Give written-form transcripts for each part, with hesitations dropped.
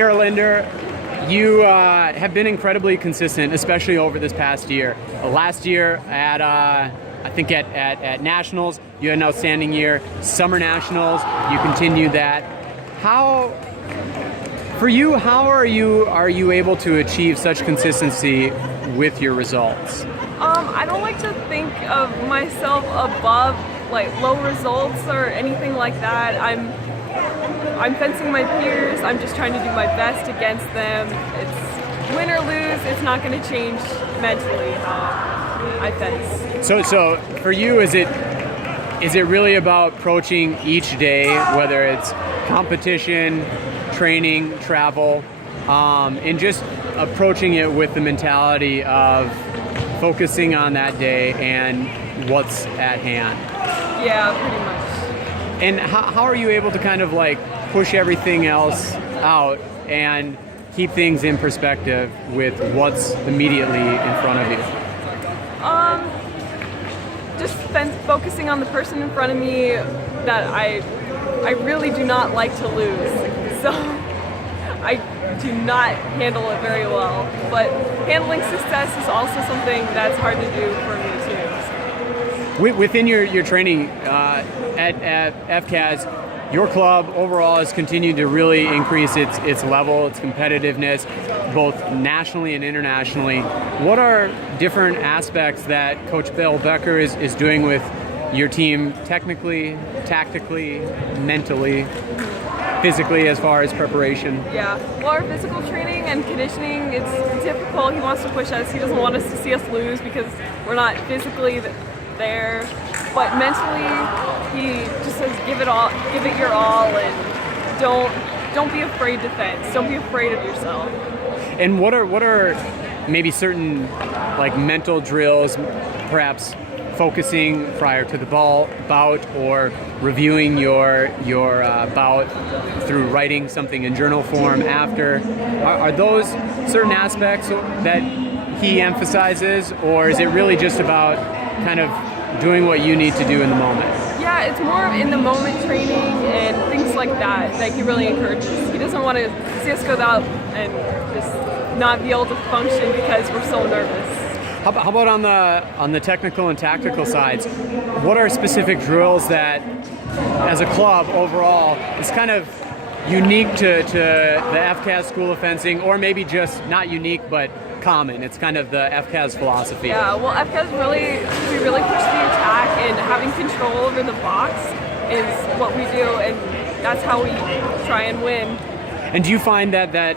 Kara Linder, you have been incredibly consistent, especially over this past year. Last year at at Nationals, you had an outstanding year. Summer Nationals, you continued that. How are you able to achieve such consistency with your results? I don't like to think of myself above like low results or anything like that. I'm fencing my peers. I'm just trying to do my best against them. It's win or lose. It's not going to change mentally how I fence. So for you, is it really about approaching each day, whether it's competition, training, travel, and just approaching it with the mentality of focusing on that day and what's at hand? Yeah, pretty much. And how are you able to kind of like push everything else out and keep things in perspective with what's immediately in front of you? Just focusing on the person in front of me that I really do not like to lose. So I do not handle it very well. But handling success is also something that's hard to do for me too. So. Within your training at FCAS, your club overall has continued to really increase its level, its competitiveness, both nationally and internationally. What are different aspects that Coach Bill Becker is doing with your team technically, tactically, mentally, physically as far as preparation? Yeah, well, our physical training and conditioning, it's difficult. He wants to push us. He doesn't want us to see us lose because we're not physically there. But mentally, he just says give it your all, and don't be afraid to fence. Don't be afraid of yourself. And what are maybe certain like mental drills, perhaps focusing prior to the bout or reviewing your bout through writing something in journal form after? Are those certain aspects that he emphasizes, or is it really just about kind of doing what you need to do in the moment? Yeah, it's more in the moment training and things like that he really encourages. He doesn't want to see us go out and just not be able to function because we're so nervous. How about on the technical and tactical sides? What are specific drills that, as a club overall, is kind of unique to the FCAS School of Fencing, or maybe just not unique but common? It's kind of the FCAS philosophy. Yeah, well, FCAS we really push the attack, and having control over the box is what we do, and that's how we try and win. And do you find that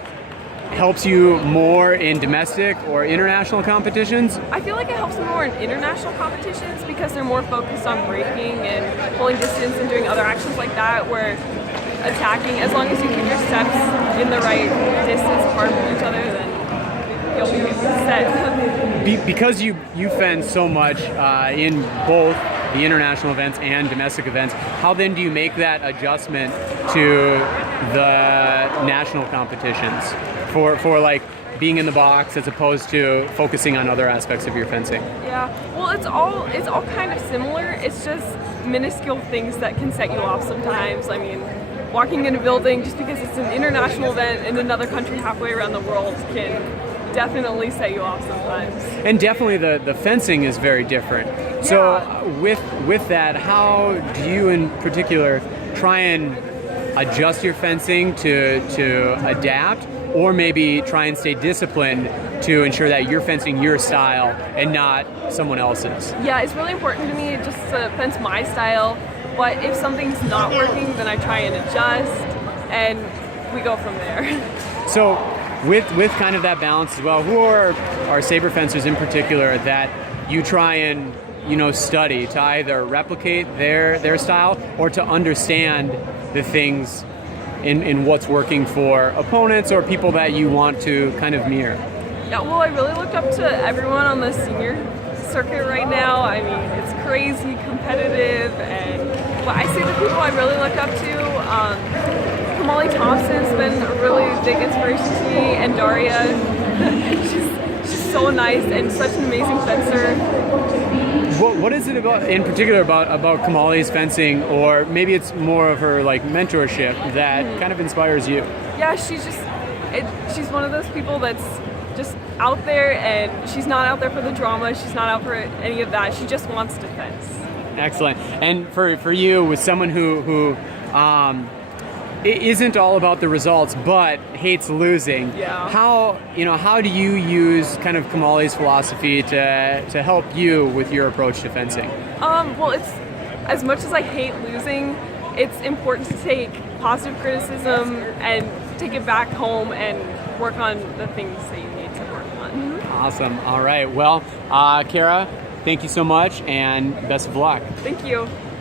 helps you more in domestic or international competitions? I feel like it helps me more in international competitions because they're more focused on breaking and pulling distance and doing other actions like that, where attacking, as long as you keep your steps in the right distance apart from each other, then you'll be set. Because you fence so much in both the international events and domestic events, how then do you make that adjustment to the national competitions for like being in the box as opposed to focusing on other aspects of your fencing? Yeah, well, it's all kind of similar. It's just minuscule things that can set you off sometimes. I mean, walking in a building just because it's an international event in another country halfway around the world can definitely set you off sometimes. And definitely the fencing is very different. Yeah. So with that, how do you in particular try and adjust your fencing to adapt, or maybe try and stay disciplined to ensure that you're fencing your style and not someone else's? Yeah, it's really important to me just to fence my style, but if something's not working, then I try and adjust, and we go from there. So with kind of that balance as well, who are saber fencers in particular that you try and study to either replicate their style or to understand the things in what's working for opponents or people that you want to kind of mirror? Yeah, well, I really look up to everyone on the senior circuit right now. I mean, it's crazy competitive, but I see the people I really look up to. Molly Thompson's been a really big inspiration to me, and Daria. she's so nice and such an amazing fencer. What is it about, in particular, about Kamali's fencing, or maybe it's more of her like mentorship that kind of inspires you? Yeah, she's just She's one of those people that's just out there, and she's not out there for the drama. She's not out for any of that. She just wants defense. Excellent. And for you, with someone who it isn't all about the results, but hates losing. Yeah. How do you use kind of Kamali's philosophy to help you with your approach to fencing? Well, it's as much as I hate losing, it's important to take positive criticism and take it back home and work on the things that you need to work on. Awesome. All right. Well, Kara, thank you so much, and best of luck. Thank you.